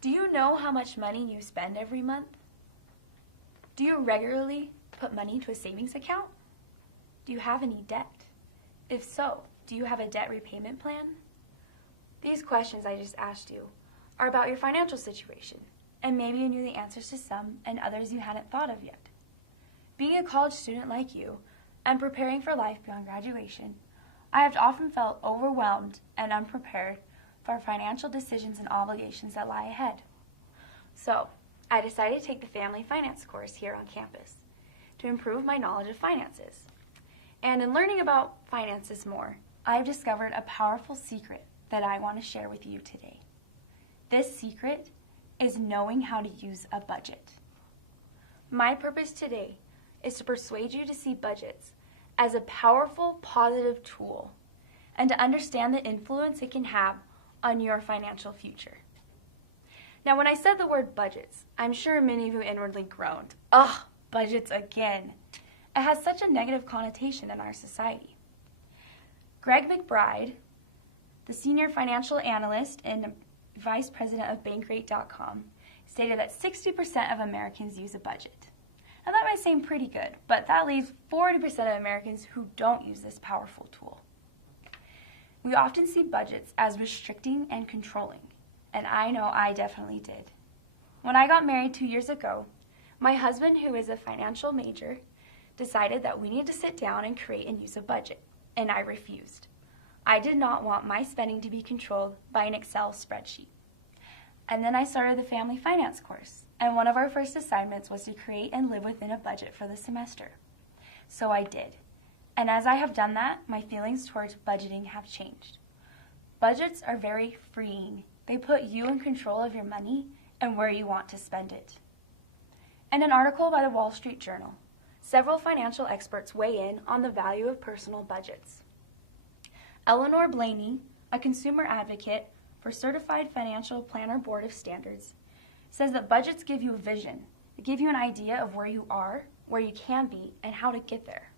Do you know how much money you spend every month? Do you regularly put money to a savings account? Do you have any debt? If so, do you have a debt repayment plan? These questions I just asked you are about your financial situation, and maybe you knew the answers to some and others you hadn't thought of yet. Being a college student like you and preparing for life beyond graduation, I have often felt overwhelmed and unprepared for financial decisions and obligations that lie ahead. So, I decided to take the family finance course here on campus to improve my knowledge of finances. And in learning about finances more, I have discovered a powerful secret that I want to share with you today. This secret is knowing how to use a budget. My purpose today is to persuade you to see budgets as a powerful, positive tool and to understand the influence it can have on your financial future. Now, when I said the word budgets, I'm sure many of you inwardly groaned. Ugh, budgets again. It has such a negative connotation in our society. Greg McBride, the senior financial analyst and vice president of Bankrate.com, stated that 60% of Americans use a budget. Now that might seem pretty good, but that leaves 40% of Americans who don't use this powerful tool. We often see budgets as restricting and controlling, and I know I definitely did. When I got married 2 years ago, my husband, who is a financial major, decided that we need to sit down and create and use a budget, and I refused. I did not want my spending to be controlled by an Excel spreadsheet. And then I started the family finance course, and one of our first assignments was to create and live within a budget for the semester. So I did. And as I have done that, my feelings towards budgeting have changed. Budgets are very freeing. They put you in control of your money and where you want to spend it. In an article by the Wall Street Journal, several financial experts weigh in on the value of personal budgets. Eleanor Blaney, a consumer advocate for Certified Financial Planner Board of Standards, says that budgets give you a vision. They give you an idea of where you are, where you can be, and how to get there.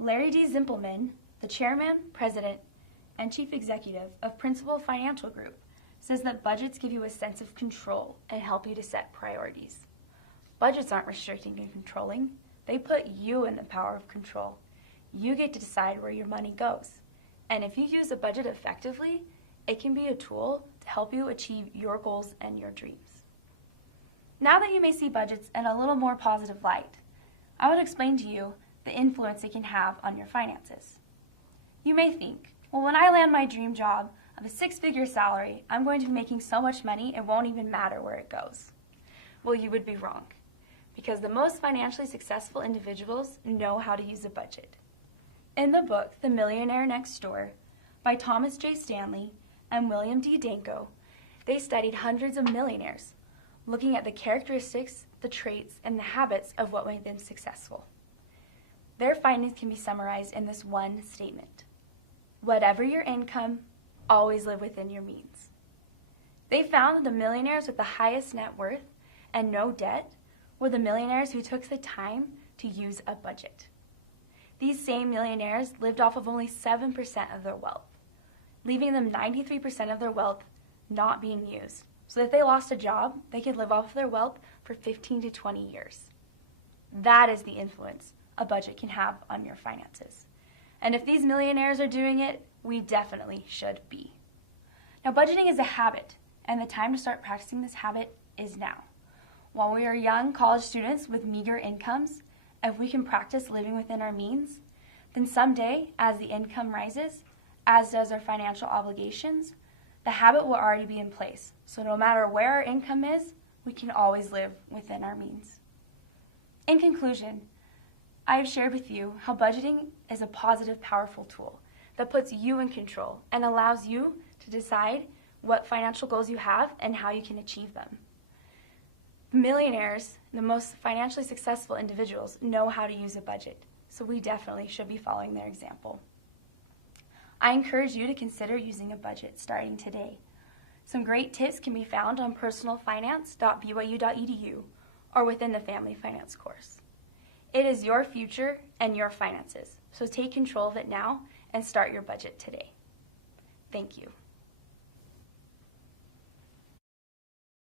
Larry D. Zimpelman, the chairman, president, and chief executive of Principal Financial Group, says that budgets give you a sense of control and help you to set priorities. Budgets aren't restricting and controlling. They put you in the power of control. You get to decide where your money goes. And if you use a budget effectively, it can be a tool to help you achieve your goals and your dreams. Now that you may see budgets in a little more positive light, I will explain to you the influence it can have on your finances. You may think, well, when I land my dream job of a 6-figure salary, I'm going to be making so much money it won't even matter where it goes. Well, you would be wrong, because the most financially successful individuals know how to use a budget. In the book, The Millionaire Next Door, by Thomas J. Stanley and William D. Danko, they studied hundreds of millionaires, looking at the characteristics, the traits, and the habits of what made them successful. Their findings can be summarized in this one statement: whatever your income, always live within your means. They found that the millionaires with the highest net worth and no debt were the millionaires who took the time to use a budget. These same millionaires lived off of only 7% of their wealth, leaving them 93% of their wealth not being used. So if they lost a job, they could live off of their wealth for 15 to 20 years. That is the influence a budget can have on your finances. And if these millionaires are doing it, we definitely should be. Now, budgeting is a habit, and the time to start practicing this habit is now. While we are young college students with meager incomes, if we can practice living within our means, then someday, as the income rises, as does our financial obligations, the habit will already be in place. So no matter where our income is, we can always live within our means. In conclusion, I have shared with you how budgeting is a positive, powerful tool that puts you in control and allows you to decide what financial goals you have and how you can achieve them. Millionaires, the most financially successful individuals, know how to use a budget, so we definitely should be following their example. I encourage you to consider using a budget starting today. Some great tips can be found on personalfinance.byu.edu or within the Family Finance course. It is your future and your finances, so take control of it now and start your budget today. Thank you.